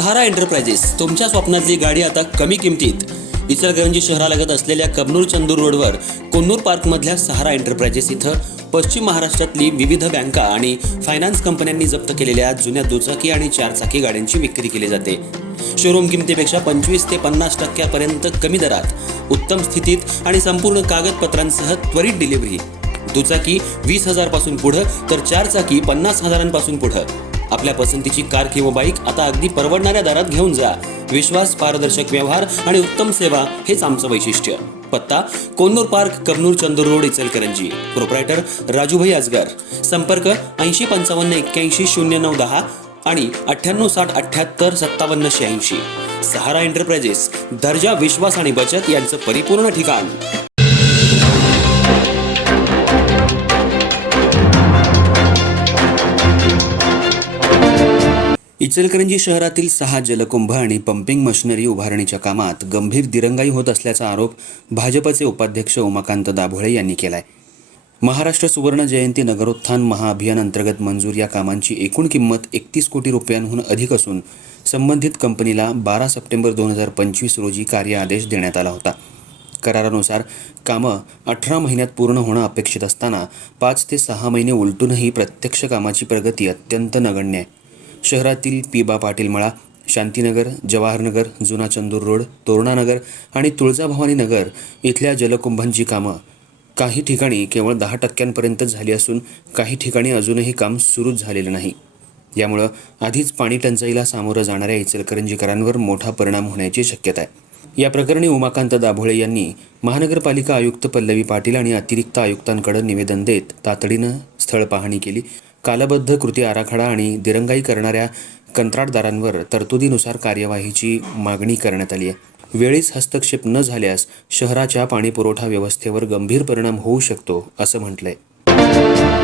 सहारा enterprises, तुमच्या स्वप्नातली गाडी आता कमी किमतीत. इचलकरंजी शहरालगत असलेल्या कबनूर चंदूर रोडवर कोन्नूर पार्कमधल्या सहारा एंटरप्राइजेस इथं पश्चिम महाराष्ट्रातली विविध बँका आणि फायनान्स कंपन्यांनी जप्त केलेल्या जुन्या दुचाकी आणि चारचाकी गाड्यांची विक्री केली जाते. शोरूम किमतीपेक्षा 25 ते 50% कमी दरात, उत्तम स्थितीत आणि संपूर्ण कागदपत्रांसह त्वरित डिलिव्हरी. दुचाकी 20,000 पासून पुढं तर चारचाकी 50,000 पासून पुढं. आपल्या पसंतीची कार किंवा बाईक आता अगदी परवडणाऱ्या दरात घेऊन जा. विश्वास, पारदर्शक व्यवहार आणि उत्तम सेवा हेच आमचं वैशिष्ट्य. पत्ता Konnur park, Kabnur Chandur road, Ichalkaranji. Proprietor Rajubhai Ajgar. संपर्क 8055810910 आणि 9860785786. सहारा एंटरप्राइजेस, दर्जा, विश्वास आणि बचत यांचं परिपूर्ण ठिकाण. इचलकरंजी शहरातील 6 जलकुंभ आणि पंपिंग मशिनरी उभारणीच्या कामात गंभीर दिरंगाई होत असल्याचा आरोप भाजपचे उपाध्यक्ष उमाकांत दाभोळे यांनी केलाय. महाराष्ट्र सुवर्ण जयंती नगरोत्थान महाअभियान अंतर्गत मंजूर या कामांची एकूण किंमत 31 कोटी रुपयांहून अधिक असून संबंधित कंपनीला 12 सप्टेंबर 2025 रोजी कार्य आदेश देण्यात आला होता. करारानुसार कामं 18 महिन्यात पूर्ण होणं अपेक्षित असताना 5 ते 6 महिने उलटूनही प्रत्यक्ष कामाची प्रगती अत्यंत नगण्य आहे. शहरातील पीबा पाटील मळा, शांतीनगर, जवाहरनगर, जुना चंदूर रोड, तोरणानगर आणि तुळजाभवानी नगर इथल्या जलकुंभांची कामं काही ठिकाणी केवळ 10% झाली असून काही ठिकाणी अजूनही काम सुरूच झालेलं नाही. यामुळं आधीच पाणी टंचाईला सामोरं जाणाऱ्या इचलकरंजीकरांवर मोठा परिणाम होण्याची शक्यता आहे. या प्रकरणी उमाकांत दाभोळे यांनी महानगरपालिका आयुक्त पल्लवी पाटील आणि अतिरिक्त आयुक्तांकडे निवेदन देत तातडीनं स्थळ पाहणी केली. कालबद्ध कृती आराखडा आणि दिरंगाई करणाऱ्या कंत्राटदारांवर तरतुदीनुसार कार्यवाहीची मागणी करण्यात आली आहे. वेळीच हस्तक्षेप न झाल्यास शहराच्या पाणीपुरवठा व्यवस्थेवर गंभीर परिणाम होऊ शकतो, असं म्हटलंय.